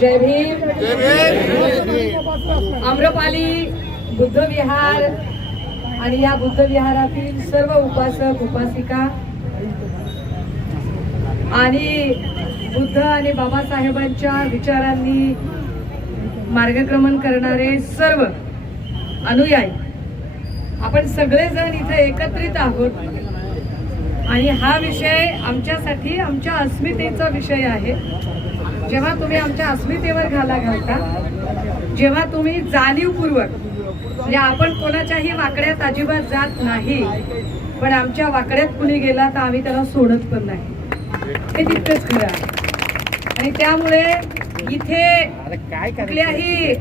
जय भीम. आम्रपाली बुद्ध विहार आणि या बुद्ध विहारातील सर्व उपासक उपासिका आणि बुद्ध आणि बाबासाहेबांच्या विचारांनी मार्गक्रमण करणारे सर्व अनुयायी. आपण सगळेजण इथे एकत्रित आहोत आणि हा विषय आमच्यासाठी आमच्या अस्मितेचा विषय आहे. जेव्हा तुम्ही आमच्या अस्मितेवर घाला घालता जेव्हा तुम्ही जाणीवपूर्वक म्हणजे आपण कोणाच्याही वाकड्यात अजिबात जात नाही पण आमच्या वाकड्यात कुणी गेला तर आम्ही त्याला सोडत पण नाही. हे तितकंच खरं आहे. आणि त्यामुळे इथे कुठल्याही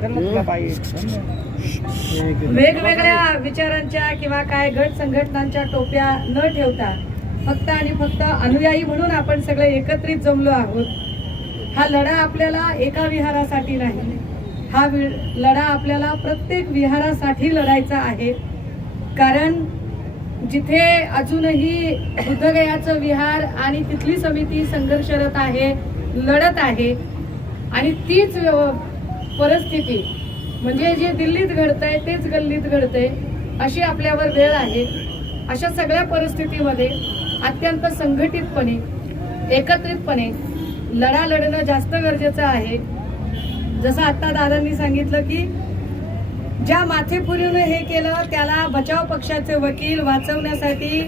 वेगवेगळ्या विचारांच्या किंवा काय गट संघटनांच्या टोप्या न ठेवता फक्त आणि फक्त अनुयायी म्हणून आपण सगळे एकत्रित जमलो आहोत. हा लढा आपल्याला एका विहारासाठी नाही. हा वि- लढा आपल्याला प्रत्येक विहारासाठी लढायचा आहे. कारण जिथे अजूनही बुद्धगयाचं विहार आणि तिथली समिती संघर्षरत आहे लढत आहे आणि तीच परिस्थिती म्हणजे जे दिल्लीत घडतंय तेच गल्लीत घडतंय अशी आपल्यावर वेळ आहे. अशा सगळ्या परिस्थितीमध्ये अत्यंत संघटितपणे एकत्रितपणे लढा लढणं जास्त गरजेचं आहे. जसं आता दादांनी सांगितलं की ज्या माथेपुरीनं हे केलं त्याला बचाव पक्षाचे वकील वाचवण्यासाठी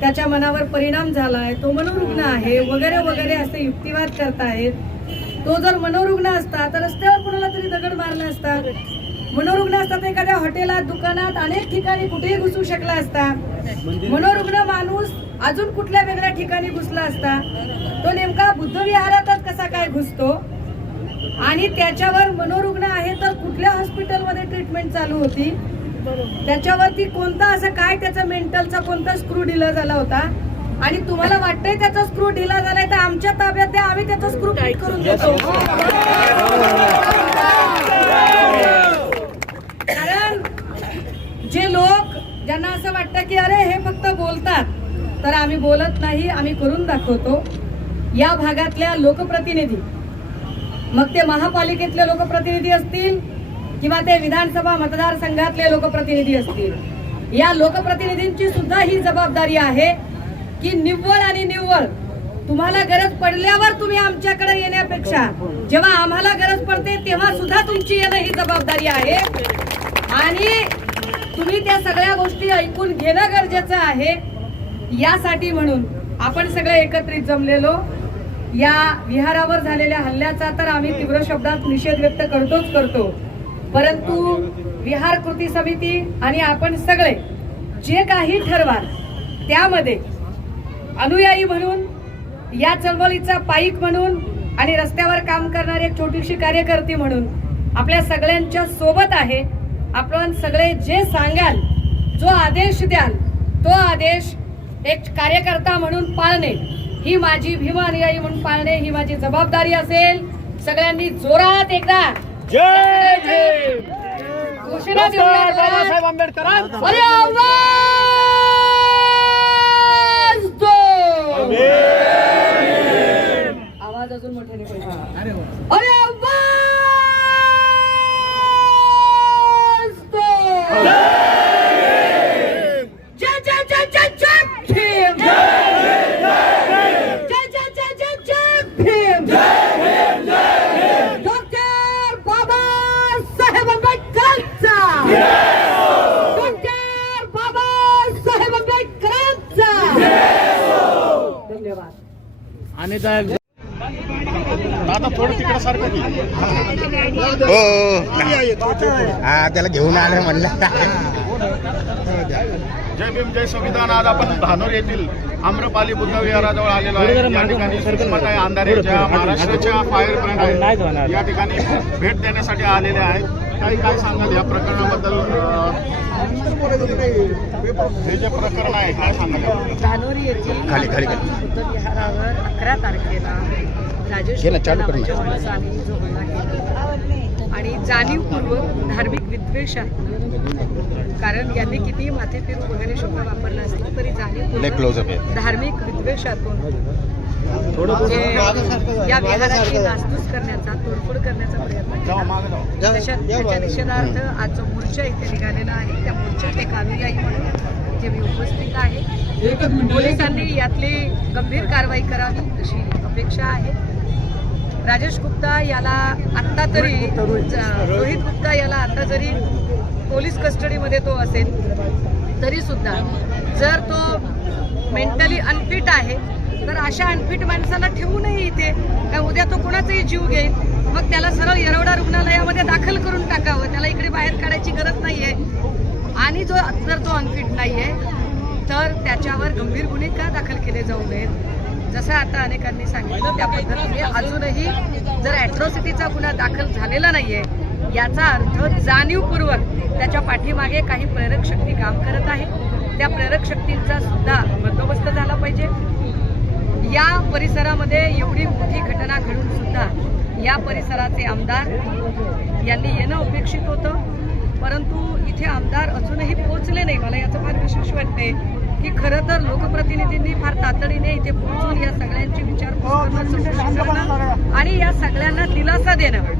त्याच्या मनावर परिणाम झाला आहे तो मनोरुग्ण आहे वगैरे वगैरे असे युक्तिवाद करतायत. तो जर मनोरुग्ण असता तर रस्त्यावर कुणाला तरी दगड मारला असता. मनोरुग्ण असता तर एखाद्या हॉटेलात दुकानात अनेक ठिकाणी कुठेही घुसू शकला असता. मनोरुग्ण माणूस अजून कुठल्या वेगळ्या ठिकाणी घुसला असता? तो नेमका बुद्ध विहारातच कसा काय घुसतो? आणि त्याच्यावर मनोरुग्ण आहे तर कुठल्या हॉस्पिटलमध्ये ट्रीटमेंट चालू होती? त्याच्यावरती कोणता असं काय त्याचा मेंटलचा कोणता स्क्रू ढिला झाला होता? आणि तुम्हाला वाटतंय त्याचा स्क्रू ढिला झालाय तर आमच्या ताब्यात द्या आम्ही त्याचा स्क्रू फिट करून देतो तर आम्ही बोलत नाही आम्ही करून दाखवतो. या भागातल्या लोकप्रतिनिधी मग ते महापालिकेतले लोकप्रतिनिधी असतील किंवा ते विधानसभा मतदारसंघातले लोकप्रतिनिधी असतील. या लोकप्रतिनिधींची सुद्धा ही जबाबदारी आहे की निव्वळ आणि निव्वळ तुम्हाला गरज पडल्यावर तुम्ही आमच्याकडे येण्यापेक्षा जेव्हा आम्हाला गरज पडते तेव्हा सुद्धा तुमची येणं ही जबाबदारी आहे. आणि तुम्ही त्या सगळ्या गोष्टी ऐकून घेणं गरजेचं आहे. यासाठी म्हणून आपण सगळे एकत्रित जमलेलो. या विहारावर झालेल्या हल्ल्याचा तर आम्ही तीव्र शब्दात निषेध व्यक्त करतोच करतो. परंतु विहार कृती समिती आणि आपण सगळे जे काही ठरवाल त्यामध्ये अनुयायी म्हणून या चळवळीचा पाईक म्हणून आणि रस्त्यावर काम करणारी एक छोटीशी कार्यकर्ती म्हणून आपल्या सगळ्यांच्या सोबत आहे. आपण सगळे जे सांगाल जो आदेश द्याल तो आदेश एक कार्यकर्ता म्हणून पाळणे ही माझी भीम अनुयायी म्हणून पाळणे ही माझी जबाबदारी असेल. सगळ्यांनी जोरात एकदा घोषणा. बाबासाहेब आंबेडकर आवाज अजून मोठ्याने अरे आवाज दो जय जय जय जय जय भीम जय जय जय जय जय भीम डॉक्टर बाबासाहेब आंबेडकरांचा डॉक्टर बाबासाहेब आंबेडकरांचा धन्यवाद. आणि आता थोडं तिकडे सारखं की. हो हा त्याला घेऊन आलं म्हणलं. जय भीम जय संविधान. आज आपण धानोर येथील आम्रपाली बुद्ध विहाराजवळ आलेलो आहे. या ठिकाणी अंधारेच्या महाराष्ट्राच्या फायर ब्रँड आहे या ठिकाणी भेट देण्यासाठी आलेले आहेत. काही काय सांगाल या प्रकरणाबद्दल हे जे प्रकरण आहे काय सांगाल धानोरी येथील खाली, खाली, खाली. विहारावर अकरा तारखेला राजेश घे ना, गुप्ता चालू कर ना. नावाच्या माणसाने जो हल्ला केला आणि जाणीवपूर्वक धार्मिक विद्वेषात कारण यांनी कितीही माथे फिरून वगैरे शब्द वापरला असला तरी आहे धार्मिक विद्वेषातून जे या विहाराची नासधूस करण्याचा तोडफोड करण्याचा प्रयत्न त्याच्या निषेधार्थ आज जो मोर्चा इथे निघालेला आहे त्या मोर्चात एक अनुयायी म्हणून इथे मी उपस्थित आहे. पोलिसांनी यातली गंभीर कारवाई करावी अशी अपेक्षा आहे. राजेश गुप्ता याला आत्ता तरी ज- रोहित गुप्ता. याला आता जरी पोलीस कस्टडीमध्ये तो असेल तरीसुद्धा जर तो मेंटली अनफिट आहे तर अशा अनफिट माणसाला ठेवू नये इथे. काय उद्या तो कोणाचाही जीव घेईल मग त्याला सरळ येरवडा रुग्णालयामध्ये दाखल करून टाकावं. त्याला इकडे बाहेर काढायची गरज नाहीये. आणि जो जर तो अनफिट नाहीये तर त्याच्यावर गंभीर गुन्हे का दाखल केले जाऊ नयेत? जसं आता अनेकांनी सांगितलं त्या पद्धतीने अजूनही जर अॅट्रॉसिटीचा गुन्हा दाखल झालेला नाही आहे याचा अर्थ जाणीवपूर्वक त्याच्या पाठीमागे काही प्रेरक शक्ती काम करत आहे. त्या प्रेरक शक्तींचा सुद्धा बंदोबस्त झाला पाहिजे. या परिसरामध्ये एवढी मोठी घटना घडून सुद्धा या परिसराचे आमदार यांनी येणं अपेक्षित होतं. परंतु इथे आमदार अजूनही पोहोचले नाही. मला याचं फार विशेष वाटतंय की खरं तर लोकप्रतिनिधींनी फार तातडीने इथे पोहोचून या सगळ्यांची चौकशी करणं आणि या सगळ्यांना दिलासा देणं.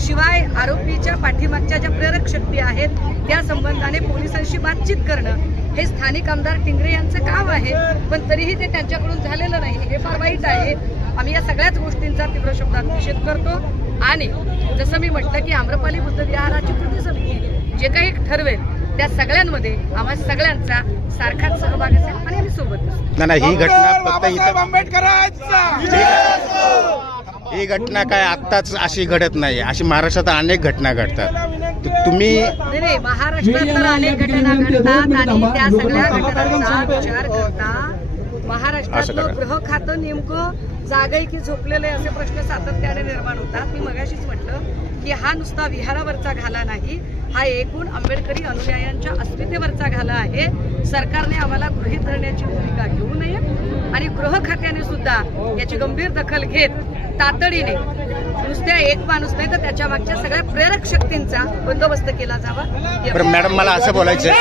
शिवाय आरोपीच्या पाठीमागच्या ज्या प्रेरक शक्ती आहेत त्या संबंधाने पोलिसांशी बातचीत करणं हे स्थानिक आमदार टिंगरे यांचं काम आहे. पण तरीही ते त्यांच्याकडून झालेलं नाही. हे फार वाईट आहे. आम्ही या सगळ्याच गोष्टींचा तीव्र शब्दात निषेध करतो. आणि जसं मी म्हटलं की आम्रपाली बुद्ध विहाराची कृती समिती जे काही ठरवेल त्या सगळ्यांमध्ये आम्हा सगळ्यांचा सारखाच सहभाग असेल आणि आम्ही सोबत असू. नाही ही घटना फक्त ही घटना काय आत्ताच अशी घडत नाही. अशी महाराष्ट्रात अनेक घटना घडतात. तुम्ही नाही नाही महाराष्ट्रात तर अनेक घटना घडतात आणि त्या सगळ्या घटनांचा विचार करता असं महाराष्ट्रातलं करा. गृह खातं नेमकं जागय की झोपलेलं आहे असे प्रश्न सातत्याने निर्माण होतात. मी मगाशीच म्हटलं की हा नुसता विहारावरचा घाला नाही हा एकूण आंबेडकरी अनुयायांच्या अस्मितेवरचा घाला आहे. सरकारने आम्हाला गृहीत धरण्याची भूमिका घेऊ नये आणि गृह खात्याने सुद्धा याची गंभीर दखल घेत तातडीने नुसत्या एक माणूस नाही तर त्याच्या मागच्या सगळ्या प्रेरक शक्तींचा बंदोबस्त केला जावा. मॅडम मला असं बोलायचं